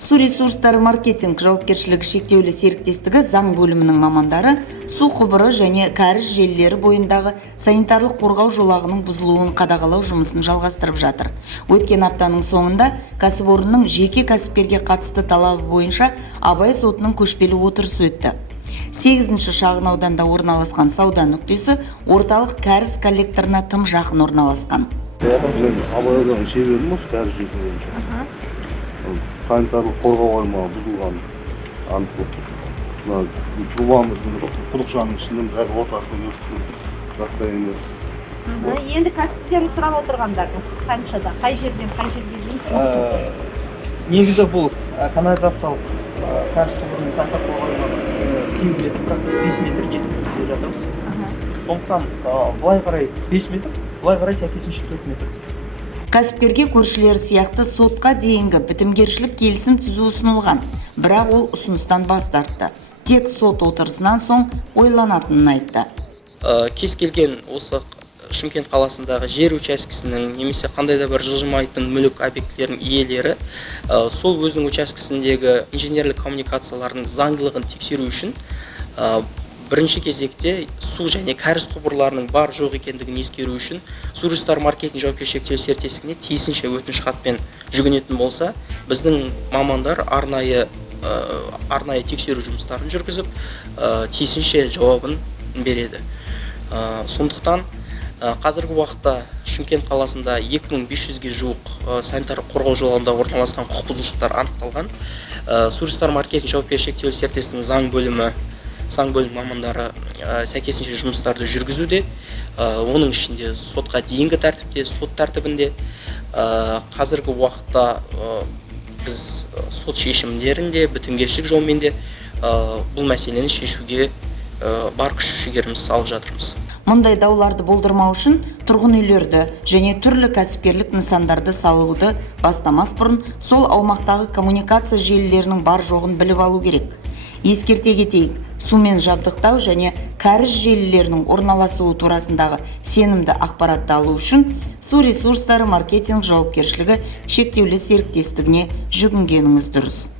Су ресурстары маркетинг жауапкершілігі шектеулі серіктестігі заң бөлімінің мамандары су құбыры және кәріз желілері бойындағы санитарлық қорғау жолағының бұзылуын қадағалау жұмысын жалғастырып жатыр. Өткен аптаның соңында кәсіпорынның жеке кәсіпкерге қатысты талабы бойынша Абай сотының көшпелі отырысы өтті. 8-ші шағын ауданда орналасқан сауда нүктесі орталық кәріз коллекторына тым жақын орналасқан. Абайдағы шеберім осы кәріз жүйесі бойынша. Санитарлық қорғау аймағы бұзылған анықталып тұр. Трубамыз құдықшаның ішінде бәрі ортасында өрттің состояниесі. Енді кәсіпкер сұрап отырғандарыңыз қаншада, қай жерден дейін? Негізі бұл канализациялық кәріз құбырының санитарлық қорғау аймағы 8 метр, практически 5 метр жетіп жатырмыз. Сондықтан былай қарай 5 метр, былай қарай сәйкесінше 4 метр. Кәсіпкерге көршілері сияқты сотқа дейінгі бітімгершілік келісім түзу ұсынылған, бірақ ол ұсыныстан бас тартты. Тек сот отырысынан соң ойланатынын айтты. Кез келген осы Шымкент қаласындағы жер учаскесінің немесе қандай да бір жылжымайтын мүлік объектілерінің иелері сол өзінің учаскесіндегі инженерлік коммуникациялардың заңдылығын тексеру үшін бірінші кезекте су және кәріз құбырларының бар жоқ екендігін ескеру үшін Су ресурстары маркетинг жауапкершілігі шектеулі серіктестігіне тиісінше өтініш хатпен жүгінетін болса, біздің мамандар арнайы тексеру жұмыстарын жүргізіп, тиісінше жауабын береді. Сондықтан қазіргі уақытта Шымкент қаласында 2500-ге жуық санитарлық қорғау жолағында орналасқан құқық бұзушылықтар анықталған. Су ресурстары маркетинг жауапкершілігі шектеулі серіктестігінің заң бөлім мамандары сәйкесінше жұмыстарды жүргізуде. Оның ішінде сотқа дейінгі тәртіпте, сот тәртібінде қазіргі уақытта біз сот шешімдерінде, бітімгершілік жолмен де бұл мәселені шешуге бар күш-жігерімізді салып жатырмыз. Мұндай дауларды болдырмау үшін тұрғын үйлерді және түрлі кәсіпкерлік нысандарды салуды бастамас бұрын сол аумақтағы коммуникация желілерінің бар жоғын біліп алу керек. Ескерте кетейік, сумен жабдықтау және кәріз желілерінің орналасуы турасындағы сенімді ақпаратты алу үшін Су ресурстары маркетинг жауапкершілігі шектеулі серіктестігіне жүгінгеніңіз дұрыс.